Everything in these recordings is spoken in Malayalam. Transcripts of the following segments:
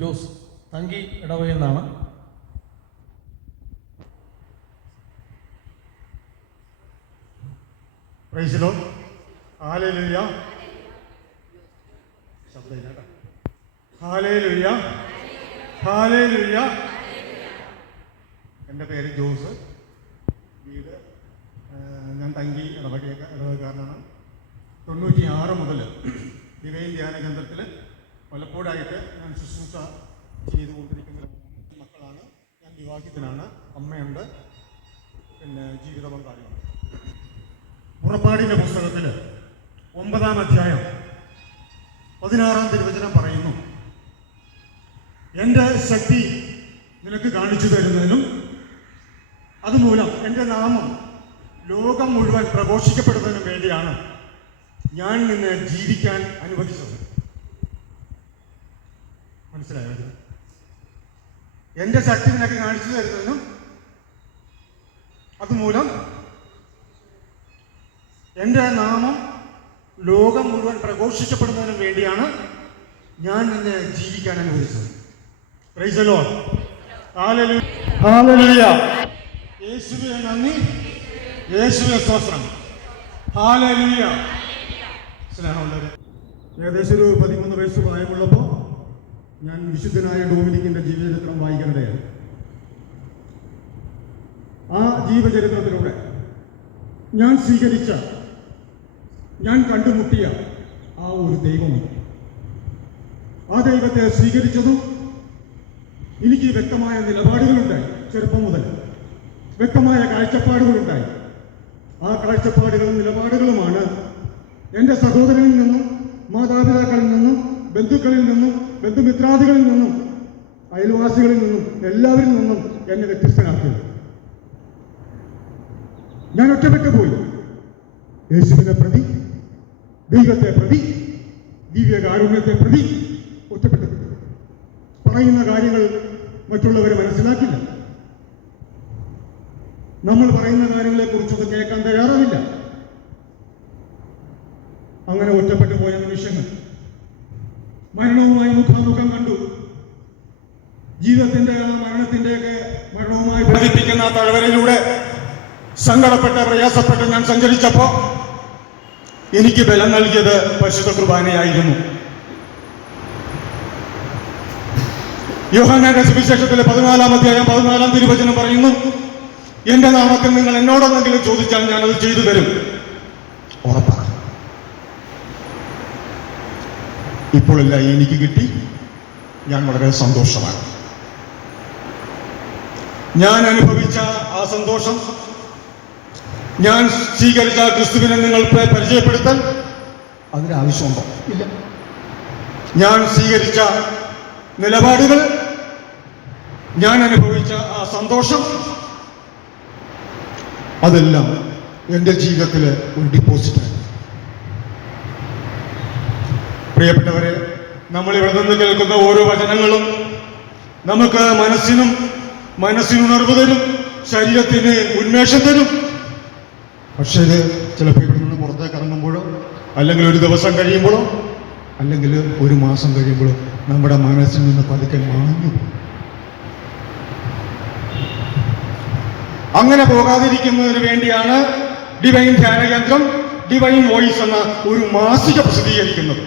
ജോസ് തങ്കി ഇടവകയിൽ നിന്നാണ്. Praise the Lord. ഹല്ലേലൂയ. ശബ്ദമില്ല കേട്ടോ. Hallelujah, hallelujah. എൻ്റെ പേര് ജോസ്. വീട് ഞാൻ തങ്കി ഇടവകക്കാരനാണ്. 96 മുതൽ ഡിവൈൻ ധ്യാന കേന്ദ്രത്തിൽ പലപ്പോഴായിട്ട് ഞാൻ ശുശ്രൂഷ ചെയ്തുകൊണ്ടിരിക്കുന്ന മക്കളാണ്. ഞാൻ വിവാഹിതനാണ്, അമ്മയുണ്ട്, പിന്നെ ജീവിത പങ്കാളിയുണ്ട്. പുറപ്പാടിൻ്റെ പുസ്തകത്തിൽ 9-ാം അധ്യായം 16-ാം തിരുവചനം പറയുന്നു, എൻ്റെ ശക്തി നിനക്ക് കാണിച്ചു തരുന്നതിനും അതുമൂലം എൻ്റെ നാമം ലോകം മുഴുവൻ പ്രഘോഷിക്കപ്പെടുന്നതിനും വേണ്ടിയാണ് ഞാൻ നിന്നെ ജീവിക്കാൻ അനുവദിച്ചത്. മനസ്സിലായോ? എൻ്റെ ശക്തി നിനക്ക് കാണിച്ചു തരുന്നതിനും അതുമൂലം എൻ്റെ നാമം ലോകം മുഴുവൻ പ്രഘോഷിക്കപ്പെടുന്നതിനും വേണ്ടിയാണ് ഞാൻ നിന്നെ ജീവിക്കാൻ അനുവദിച്ചത്. Praise the Lord. Hallelujah, hallelujah. യേശുവേ നന്ദി, യേശുവേ സ്തോത്രം. ഹല്ലേലൂയ. സ്നേഹമുള്ളവരെ, ഏകദേശം ഒരു 13 വയസ്സ് പ്രായമുള്ളപ്പോൾ ഞാൻ വിശുദ്ധനായ ഡൊമിനിക്കിൻ്റെ ജീവചരിത്രം വായിക്കേണ്ടതാണ്. ആ ജീവചരിത്രത്തിലൂടെ ഞാൻ സ്വീകരിച്ച, ഞാൻ കണ്ടുമുട്ടിയ ആ ഒരു ദൈവമുണ്ട്. ആ ദൈവത്തെ സ്വീകരിച്ചതും എനിക്ക് വ്യക്തമായ നിലപാടുകളുണ്ടായി. ചെറുപ്പം മുതൽ വ്യക്തമായ കാഴ്ചപ്പാടുകളുണ്ടായി. ആ കാഴ്ചപ്പാടുകളും നിലപാടുകളുമാണ് എൻ്റെ സഹോദരനിൽ നിന്നും, മാതാപിതാക്കളിൽ നിന്നും, ബന്ധുക്കളിൽ നിന്നും, ബന്ധുമിത്രാദികളിൽ നിന്നും, അയൽവാസികളിൽ നിന്നും, എല്ലാവരിൽ നിന്നും എന്നെ വ്യത്യസ്തനാക്കിയത്. ഞാൻ ഒറ്റപ്പെട്ടു പോയി. യേശുവിനെ പ്രതി, ദൈവത്തെ പ്രതി, ദിവ്യകാരുണ്യത്തെ പ്രതി ഒറ്റപ്പെട്ടു. പറയുന്ന കാര്യങ്ങൾ മറ്റുള്ളവരെ മനസ്സിലാക്കില്ല. നമ്മൾ പറയുന്ന കാര്യങ്ങളെ കുറിച്ചൊക്കെ കേൾക്കാൻ തയ്യാറാവില്ല. അങ്ങനെ ഒറ്റപ്പെട്ടു പോയ നിമിഷങ്ങൾ മരണവുമായി മുഖാമുഖം കണ്ടു. ജീവിതത്തിന്റെ മരണത്തിന്റെയൊക്കെ മരണവുമായി ബന്ധിപ്പിക്കുന്ന തഴവരയിലൂടെ സങ്കടപ്പെട്ട് പ്രയാസപ്പെട്ട് ഞാൻ സഞ്ചരിച്ചപ്പോ എനിക്ക് ബലം നൽകിയത് പരിശുദ്ധ കുർബാനയായിരുന്നു. യോഹന്നാന്റെ സുവിശേഷത്തിലെ 14-ാം അധ്യായം 14-ാം തിരുവചനം പറയുന്നു, എന്റെ നാമത്തിൽ നിങ്ങൾ എന്നോടെന്തെങ്കിലും ചോദിച്ചാൽ ഞാനത് ചെയ്തു തരും. ഉറപ്പാണ്. ഇപ്പോഴെല്ലാം എനിക്ക് കിട്ടി. ഞാൻ വളരെ സന്തോഷമാണ്. ഞാൻ അനുഭവിച്ച ആ സന്തോഷം, ഞാൻ സ്വീകരിച്ച ക്രിസ്തുവിനെ നിങ്ങൾക്ക് പരിചയപ്പെടുത്താൻ അതിനാവശ്യമുണ്ടോ? ഇല്ല. ഞാൻ സ്വീകരിച്ച നിലപാടുകൾ, ഞാൻ അനുഭവിച്ച ആ സന്തോഷം, അതെല്ലാം എൻ്റെ ജീവിതത്തിൽ ഒരു ഡിപ്പോസിറ്റാണ്. പ്രിയപ്പെട്ടവരെ, നമ്മൾ ഇവിടെ നിന്ന് കേൾക്കുന്ന ഓരോ വചനങ്ങളും നമുക്ക് മനസ്സിനുണർവ് തരും, ശരീരത്തിന് ഉന്മേഷം തരും. പക്ഷേ ഇത് ചിലപ്പോൾ ഇവിടെ നിന്ന് പുറത്തേക്ക് ഇറങ്ങുമ്പോഴോ, അല്ലെങ്കിൽ ഒരു ദിവസം കഴിയുമ്പോഴോ, അല്ലെങ്കിൽ ഒരു മാസം കഴിയുമ്പോഴോ നമ്മുടെ മനസ്സിൽ നിന്ന് പതുക്കെ മാഞ്ഞു. അങ്ങനെ പോകാതിരിക്കുന്നതിന് വേണ്ടിയാണ് ഡിവൈൻ ധ്യാന കേന്ദ്രം ഡിവൈൻ വോയിസ് എന്ന ഒരു മാസിക പ്രസിദ്ധീകരിക്കുന്നത്.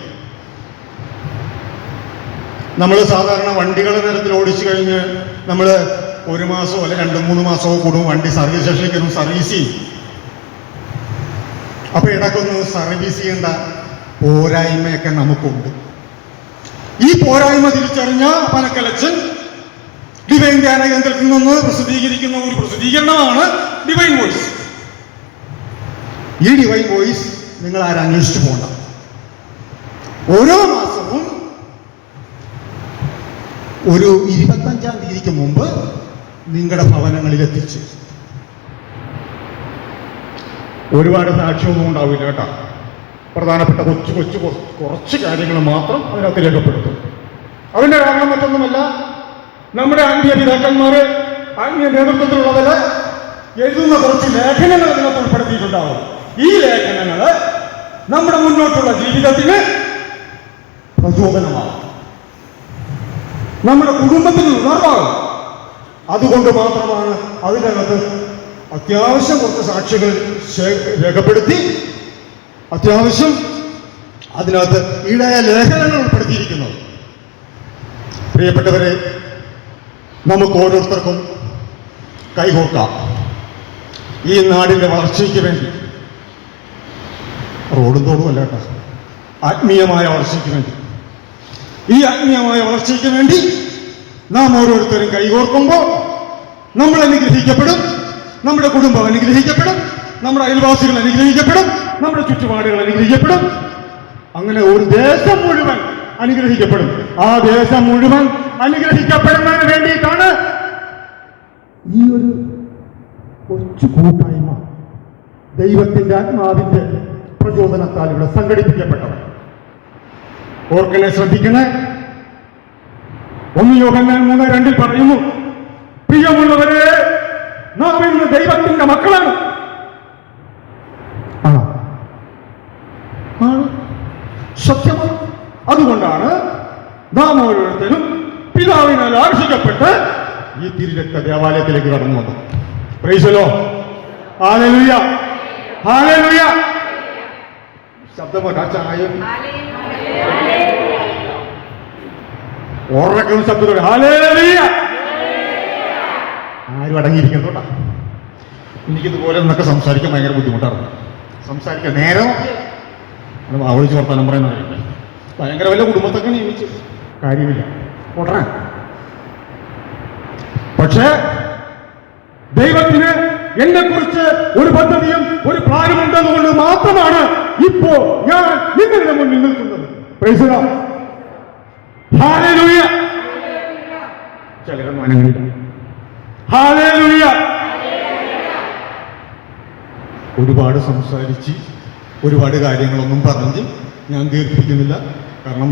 നമ്മൾ സാധാരണ വണ്ടികളെ നിരത്തിൽ ഓടിച്ചു കഴിഞ്ഞ് നമ്മൾ ഒരു മാസമോ അല്ലെ 2-3 മാസമോ കൂടും വണ്ടി സർവീസ് സ്റ്റേഷനിലേക്ക് സർവീസ് ചെയ്യും. അപ്പൊ ഇടയ്ക്കൊന്ന് സർവീസ് ചെയ്യേണ്ട പോരായ്മയൊക്കെ നമുക്കുണ്ട്. ഈ പോരായ്മ തിരിച്ചറിഞ്ഞ പനക്കലച്ചൻ ഡിവൈൻ ധ്യാന കേന്ദ്രത്തിൽ നിന്ന് പ്രസിദ്ധീകരിക്കുന്ന ഒരു പ്രസിദ്ധീകരണമാണ് ഡിവൈൻ വോയിസ്. ഈ ഡിവൈൻ വോയിസ് നിങ്ങൾ ആരും അന്വേഷിച്ചു പോകണ്ട. ഓരോ മാസവും ഒരു 25-ാം തീയതിക്ക് മുമ്പ് നിങ്ങളുടെ ഭവനങ്ങളിൽ എത്തിച്ച്, ഒരുപാട് സാക്ഷ്യമൊന്നും ഉണ്ടാവില്ല കേട്ടോ. പ്രധാനപ്പെട്ട കുറച്ച് കാര്യങ്ങൾ മാത്രം അതിനകത്ത് രേഖപ്പെടുത്തും. അതിന്റെ കാരണം മറ്റൊന്നുമല്ല, നമ്മുടെ ആത്മീയ പിതാക്കന്മാര്, ആത്മീയ നേതൃത്വത്തിലുള്ളവര് എഴുതുന്ന കുറച്ച് ലേഖനങ്ങൾ അതിനകത്ത് ഉൾപ്പെടുത്തിയിട്ടുണ്ടാവും. ഈ ലേഖനങ്ങൾ നമ്മുടെ മുന്നോട്ടുള്ള ജീവിതത്തിന് പ്രചോദനമാകും. നമ്മുടെ കുടുംബത്തിന് ഉണർവാകും. അതുകൊണ്ട് മാത്രമാണ് അതിനകത്ത് അത്യാവശ്യം കുറച്ച് സാക്ഷികൾ രേഖപ്പെടുത്തി അത്യാവശ്യം അതിനകത്ത് ഇടയ ലേഖനങ്ങൾ ഉൾപ്പെടുത്തിയിരിക്കുന്നത്. പ്രിയപ്പെട്ടവരെ, നമുക്ക് ഓരോരുത്തർക്കും കൈകോർക്കാം ഈ നാടിൻ്റെ വളർച്ചയ്ക്ക് വേണ്ടി. റോഡും തോടും അല്ല കേട്ടോ, ആത്മീയമായ വളർച്ചയ്ക്ക് വേണ്ടി. ഈ ആത്മീയമായ വളർച്ചയ്ക്ക് വേണ്ടി നാം ഓരോരുത്തരും കൈകോർക്കുമ്പോൾ നമ്മൾ അനുഗ്രഹിക്കപ്പെടും, നമ്മുടെ കുടുംബം അനുഗ്രഹിക്കപ്പെടും, നമ്മുടെ അയൽവാസികൾ അനുഗ്രഹിക്കപ്പെടും, നമ്മുടെ ചുറ്റുപാടുകൾ അനുഗ്രഹിക്കപ്പെടും. അങ്ങനെ ഒരു ദേശം മുഴുവൻ അനുഗ്രഹിക്കപ്പെടും. ആ ദേശം മുഴുവൻ അനുഗ്രഹിക്കപ്പെടുന്നതിന് വേണ്ടിയിട്ടാണ് ഈ ഒരു കൊച്ചു കൂട്ടായ്മ ദൈവത്തിന്റെ ആത്മാവിന്റെ പ്രചോദനത്താൽ ഇവിടെ സംഘടിപ്പിക്കപ്പെട്ടത്. ഓർക്കനെ, ശ്രദ്ധിക്കണേ. 1 യോഹന്നാൻ 3:2 പറയുന്നു, പ്രിയമുള്ളവരെ, നാം ഇന്ന് ദൈവത്തിന്റെ മക്കളാണ്. സത്യമാണ്. അതുകൊണ്ടാണ് നാം ഓരോരുത്തരും പിതാവിനാൽ ആകർഷിക്കപ്പെട്ട് ഈ തിരുരക്ത ദേവാലയത്തിലേക്ക് കടന്നു വന്നത്. Praise the Lord. Hallelujah, hallelujah. ശബ്ദമോ ചായം ഉറക്കം ശബ്ദത്തോടെ ഹല്ലേലൂയ. ആരും അടങ്ങിയിരിക്കുന്നു കേട്ടോ. എനിക്കിതുപോലെ എന്നൊക്കെ സംസാരിക്കാൻ ഭയങ്കര ബുദ്ധിമുട്ടാണ്. സംസാരിക്കാൻ നേരം അവളിച്ച് വർത്താനം പറയുന്ന ഭയങ്കര വല്ല കുടുംബത്തൊക്കെ നിയമിച്ചു കാര്യമില്ല, ഉടനെ. പക്ഷേ ദൈവത്തിന് എന്നെ കുറിച്ച് ഒരു പദ്ധതിയും ഒരു പ്ലാനും ഉണ്ടെന്നുകൊണ്ട് മാത്രമാണ് ഇപ്പോ ഞാൻ നിങ്ങളുടെ മുന്നിൽ നിൽക്കുന്നത്. Praise the Lord. ഹല്ലേലൂയ. ചിലർ മനങ്ങളില്ല. ഹല്ലേലൂയ. ഒരുപാട് സംസാരിച്ച് ഒരുപാട് കാര്യങ്ങളൊന്നും പറഞ്ഞ് ഞാൻ ദീർഘിപ്പിക്കുന്നില്ല. കാരണം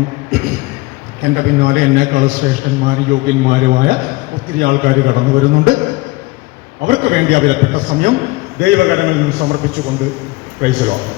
എൻ്റെ പിന്നാലെ എന്നെക്കാൾ ശ്രേഷ്ഠന്മാരും യോഗ്യന്മാരുമായ ഒത്തിരി ആൾക്കാർ കടന്നു വരുന്നുണ്ട്. അവർക്ക് വേണ്ടി ആ വിലപ്പെട്ട സമയം ദൈവകരങ്ങളിൽ നിന്ന് സമർപ്പിച്ചുകൊണ്ട് പ്രൈസ് ദി ലോർഡ്.